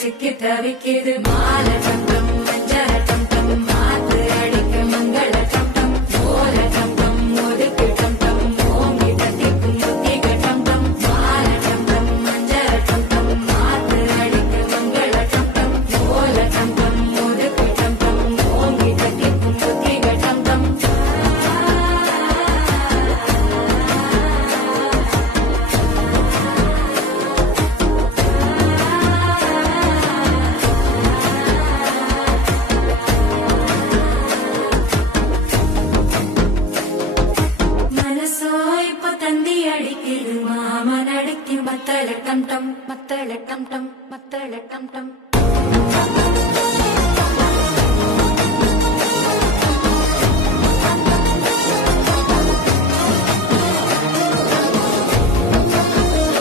சிக்கி தவிக்கிது மால சங்கம் மஞ்சள சங்கம் மாத்து அடிக்க மங்கள சங்கம் ஓல சங்கம் ஒதுக்கு சங்கம் ஓங்கி தட்டிக்கும் முத்திக சங்கம் மால சங்கம் மஞ்சள சங்கம் மாத்து அடிக்க மங்கள சங்கம் ஓல சங்கம் ஒதுக்கு சங்கம் ஓங்கி தட்டிக்கும் முத்திக சங்கம் மாமன் அடிக்கும் மத்தள டம் டம் மத்தள டம் டம் மத்தள டம் டம்